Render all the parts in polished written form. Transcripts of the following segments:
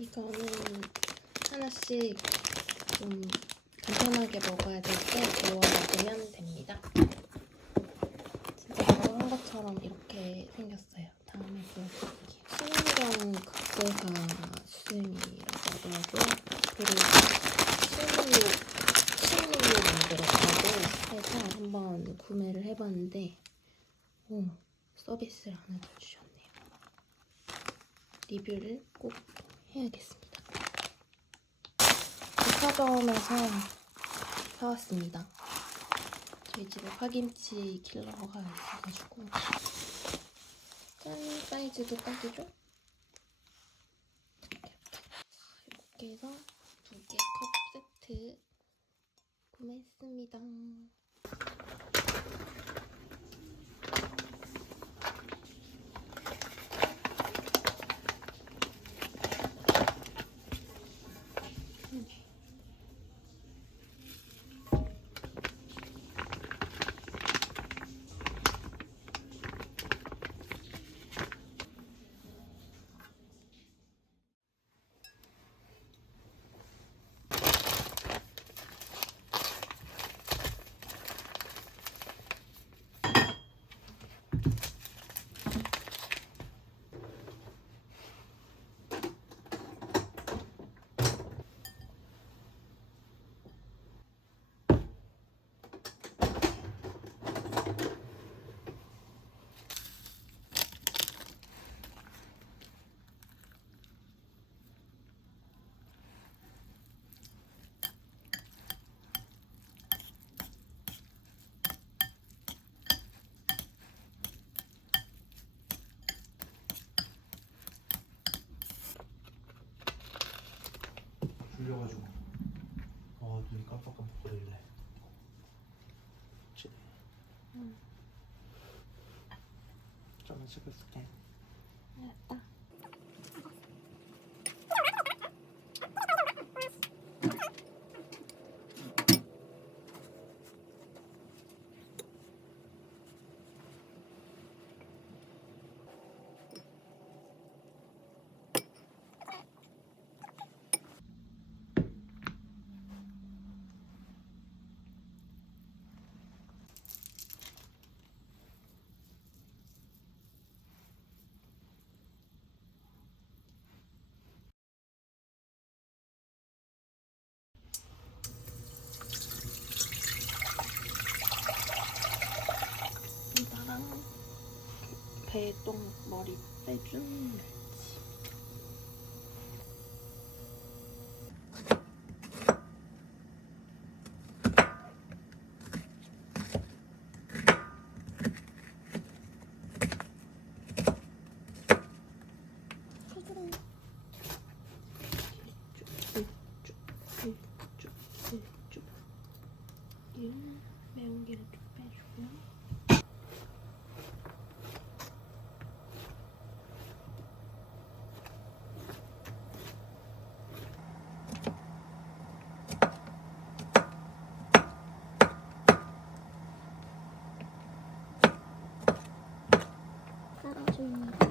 이거는 하나씩 좀 간편하게 먹어야 될 때 데워 먹으면 됩니다. 진짜 저한 것처럼 이렇게 생겼어요. 다음에 보여드릴게요. 수능경 극대사 수생이라고 하더라고요. 그리고 식물로 만들었다고 해서 한번 구매를 해봤는데 서비스를 하나 더 주셨네요. 리뷰를 꼭 해야겠습니다. 백화점에서 사왔습니다. 저희 집에 파김치 킬러가 있어가지고. 짠! 사이즈도 딱이죠? 이렇게 해서 2개 컵 세트 구매했습니다. 졸려가지고 눈이 깜빡깜빡거리네. 좀만 쉬고 있을게. 알았다. 나랑 배똥 머리 빼준 매운 게를 좀 빼주고요. 썰어줍니다.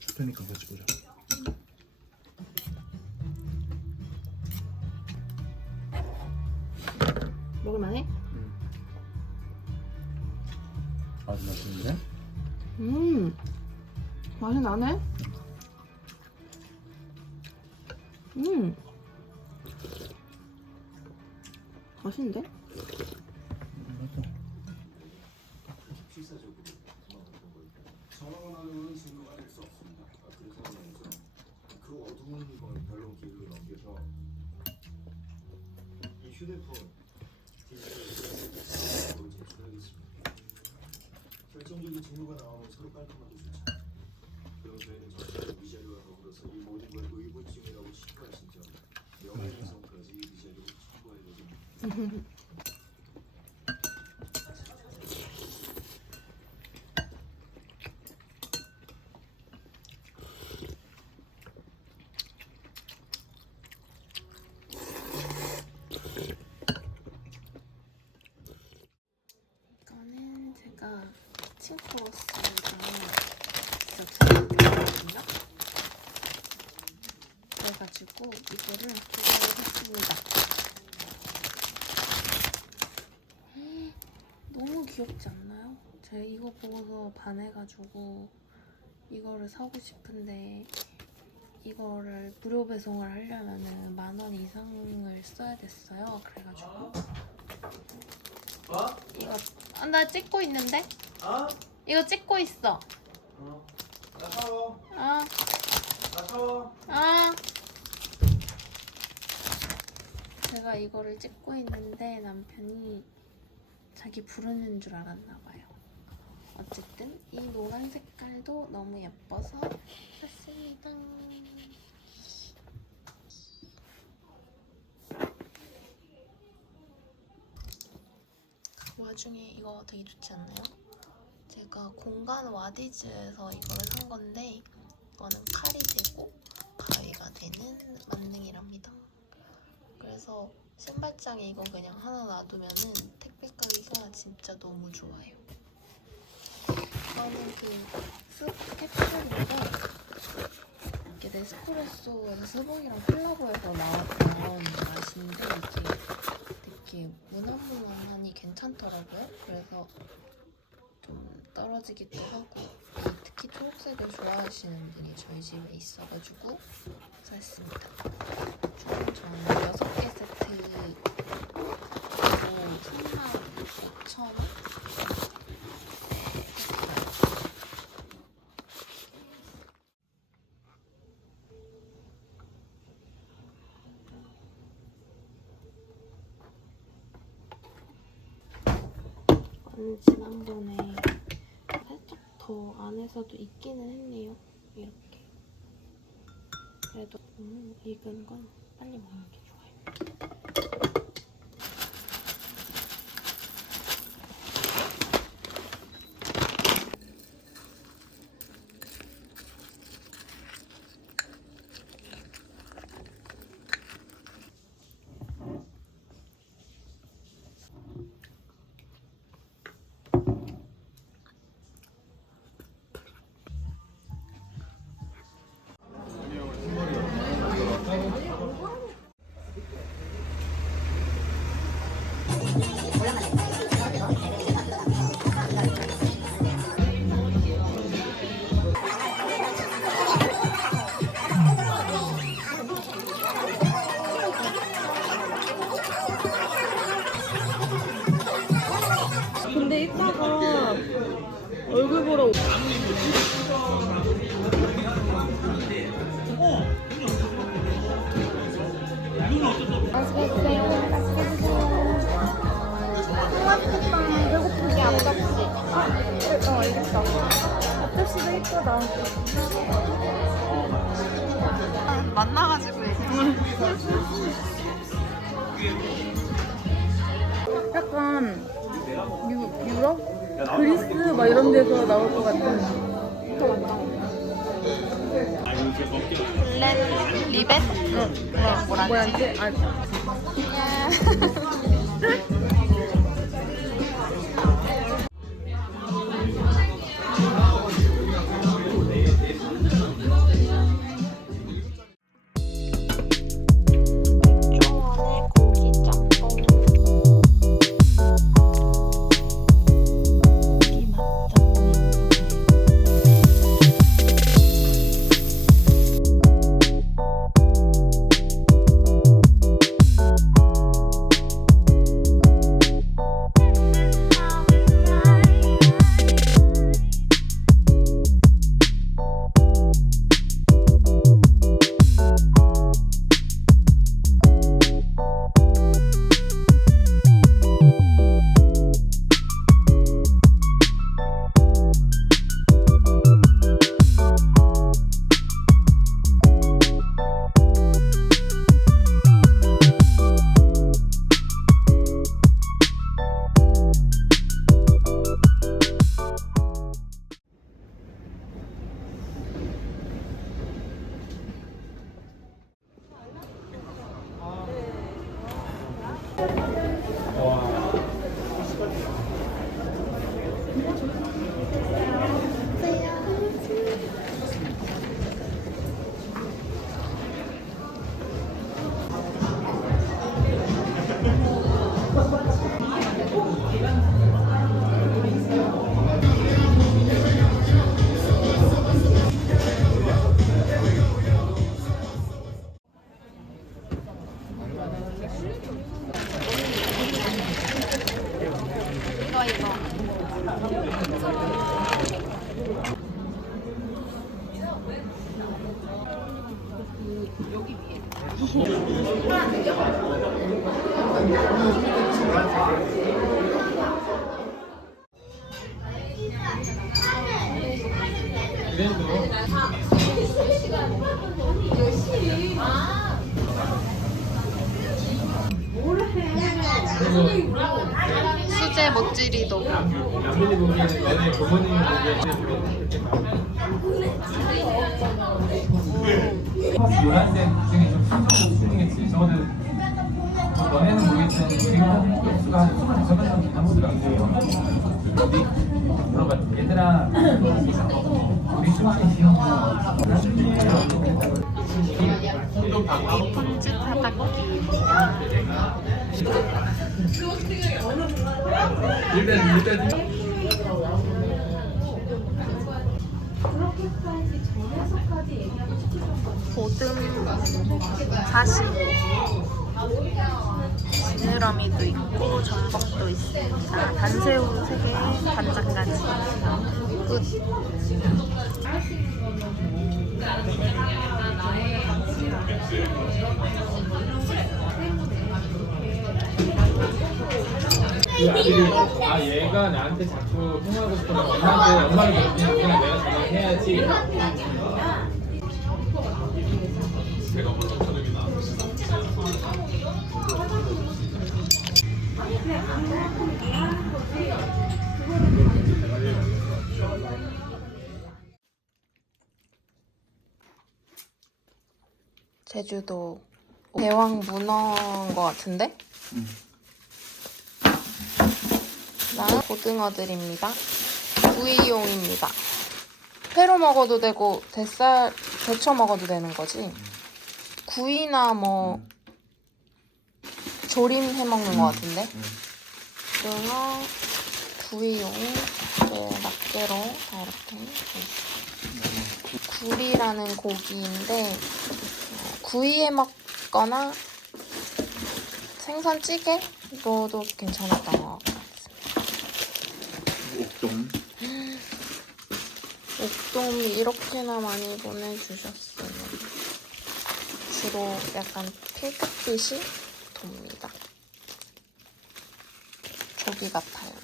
줄 테니까 같이 보자. 먹을만해? 아주 맛있는데? 맛이 나네? 맛있는데? 필사적으로 그만뒀던 걸까? 전화번호는 증거가 될 수 없습니다. 그렇게 하면서 그 어두운 걸 별로 길로 넘겨서 이 휴대폰 디지털로 제출하겠습니다. 결정적인 증거가 나오면 서로 깔끔하고 좋죠. 그럼 저희는 전체를 위자료와 더불어서 이 모든 걸 의무증이라고 신고하신 점 명예훼손까지 위자료로 신고할 예정입니다. 이거는 제가 칭코로스랑 진짜 좋아하거든요. 그래가지고 이거를 샀습니다. 너무 귀엽지 않나요? 제가 이거 보고서 반해가지고 이거를 사고 싶은데 이거를 무료 배송을 하려면은 10,000원 이상을 써야 됐어요. 그래가지고 이거 나 찍고 있는데? 이거 찍고 있어. 나 샤워. 아, 나 샤워. 아. 제가 이거를 찍고 있는데 남편이 자기 부르는 줄 알았나 봐요. 어쨌든 이 노란 색깔도 너무 예뻐서 샀습니다. 그 와중에 이거 되게 좋지 않나요? 제가 공간 와디즈에서 이거를 산 건데 이거는 칼이 되고 가위가 되는 만능이랍니다. 그래서 신발장에 이거 그냥 하나 놔두면은 택배 가기가 진짜 너무 좋아요. 이거는 그 캡슐인데 이게 네스프레소에서 스벅이랑 콜라보해서 나온 맛인데 이게 되게 무난무난하니 괜찮더라고요. 그래서 좀 떨어지기도 하고 특히 초록색을 좋아하시는 분이 저희 집에 있어가지고 샀습니다. 총 저는 6개 세트 35,000원? 지난번에 살짝 더 안에서도 익기는 했네요. 이렇게. 그래도 익은 건 빨리 먹는 게 좋아요. 맛있게 드세요. 맛있게 드세요. 맛있겠다. 배고프게 앞접시. 알겠어. 앞접시도 이쁘다. 만나가지고 약간 유럽? 그리스 막 이런 데서 나올 것 같은. 리벳? 뭐였지? 백종원의 고기 짬뽕. 고기 맛 이거. 수제 모찌리도. 남편이 보기에는 너네 부모님이 보기에는 노란색 중에 좀 순서로 수능했지. 적어도 너네는 모르겠지만 지금 횟수가 한 25명 정도 남보더라고요. 물어봤지. 얘들아 우리 수만이 지금 폰즈 타닥기. 일단 고등 사시. 지느러미도 있고 전복도 있습니다. 단새우 3개, 간장까지. 끝. 그 아들이 얘가 나한테 자꾸 통화하고 싶으면 엄마를 부르니까 내가 전화해야지. 제주도 대왕 문어인 것 같은데? 나는 고등어들입니다. 구이용입니다. 회로 먹어도 되고 데쳐 먹어도 되는 거지. 구이나 뭐 조림해 먹는 것 같은데. 문어, 구이용, 이제 낱개로 다 이렇게 돼 있어요. 굴이라는 고기인데 구이에 먹거나 생선찌개 넣어도 괜찮았던 것 같습니다. 옥동 옥돔이 이렇게나 많이 보내주셨어요. 주로 약간 핑크빛이 돕니다. 조기 같아요.